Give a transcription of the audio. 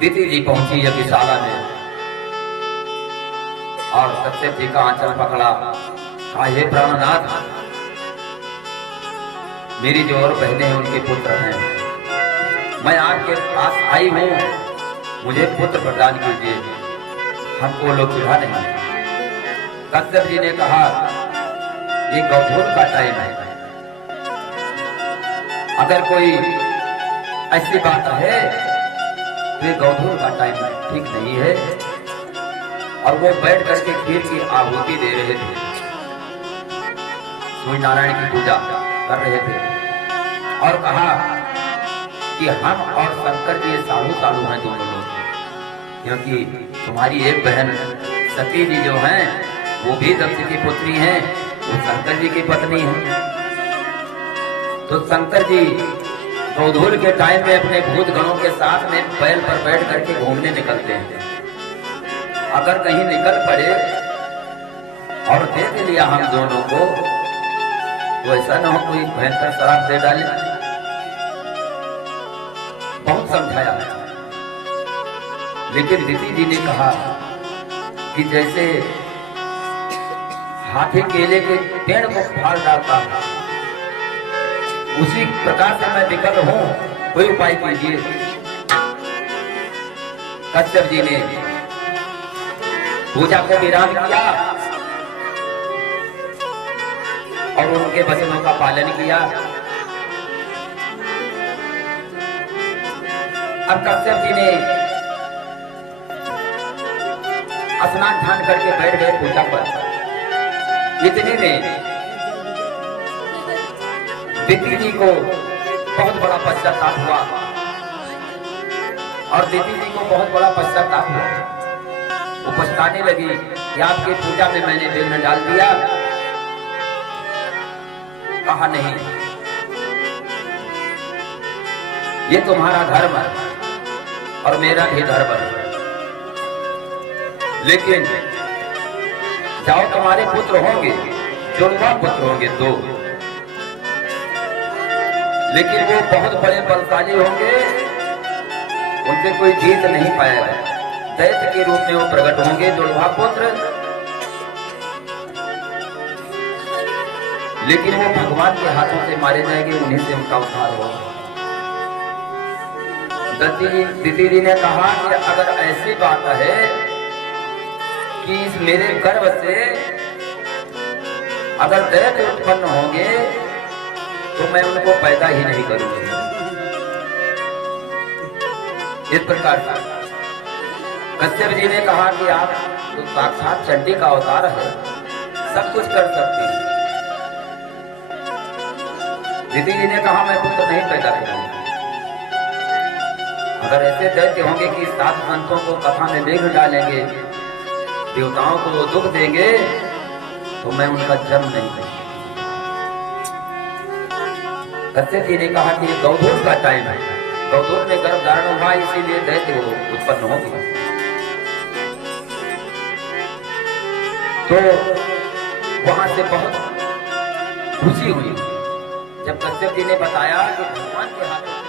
दिति जी पहुंची यज्ञशाला में और कश्यप जी का आंचल पकड़ा। कहा, हे प्राणनाथ, मेरी जो और बहनें हैं उनके पुत्र हैं, मैं आपके पास आई हूं, मुझे पुत्र प्रदान कीजिए, हमको लोग चिढ़ा नहीं। कश्यप जी ने कहा, ये गौधूल का टाइम है, अगर कोई ऐसी बात है तो ये गौधूल का टाइम ठीक नहीं है। और वो बैठ करके खीर की आहुति दे रहे थे, सूर्य नारायण की पूजा कर रहे थे और कहा कि हम और शंकर जी साधु साधु हैं दोनों लोग, क्योंकि तुम्हारी एक बहन सती जी जो हैं वो भी दक्ष की पुत्री हैं, वो शंकर जी की पत्नी है। तो शंकर जी गौधूल के टाइम में अपने भूत गणों के साथ में बैल पर बैठ करके घूमने निकलते हैं। अगर कहीं निकल पड़े और देख लिया हम दोनों को, तो ऐसा न हो कोई भयंकर शराब दे डाले। बहुत समझाया, लेकिन दिति जी ने कहा कि जैसे हाथी केले के पेड़ को फाड़ डालता है, उसी प्रकार से मैं विकल हूं, कोई उपाय कीजिए। कश्यप जी ने पूजा को विराम किया और उनके वचनों का पालन किया। अब कश्यप जी ने स्नान ध्यान करके बैठ गए पूजा पर। इतने में दिति जी को बहुत बड़ा पश्चाताप हुआ और दिति जी को बहुत बड़ा पश्चाताप हुआ। वो पछताने लगी कि आपकी पूजा में मैंने विघ्न डाल दिया। कहा, नहीं, ये तुम्हारा धर्म है और मेरा भी धर्म है, लेकिन जाओ, तुम्हारे पुत्र होंगे, जुड़वा पुत्र होंगे दो, लेकिन वो बहुत बड़े बलशाली होंगे, उनसे कोई जीत नहीं पाएगा। दैत्य के रूप में वो प्रकट होंगे जुड़वा पुत्र, लेकिन वो भगवान के हाथों से मारे जाएंगे, उन्हीं से उनका उद्धार होगा। दिति जी ने कहा कि अगर ऐसी बात है कि इस मेरे गर्भ से अगर दैत्य उत्पन्न होंगे तो मैं उनको पैदा ही नहीं करूंगी। इस प्रकार कश्यप जी ने कहा कि आप तो साक्षात चंडी का अवतार है, सब कुछ कर सकती हैं। दिति जी ने कहा, मैं पुत्र नहीं पैदा करूंगी। अगर ऐसे दैत्य होंगे कि सात संतों को कथा में विघ्न डालेंगे, देवताओं को वो दुख देंगे, तो मैं उनका जन्म नहीं करूंगा। कश्यप जी ने कहा कि ये गौधूल का टाइम है, गौधूल में गर्भ धारण हुआ, इसीलिए दैत्य उत्पन्न होगी। तो वहां से बहुत खुशी हुई जब कश्यप जी ने बताया कि भगवान के हाथों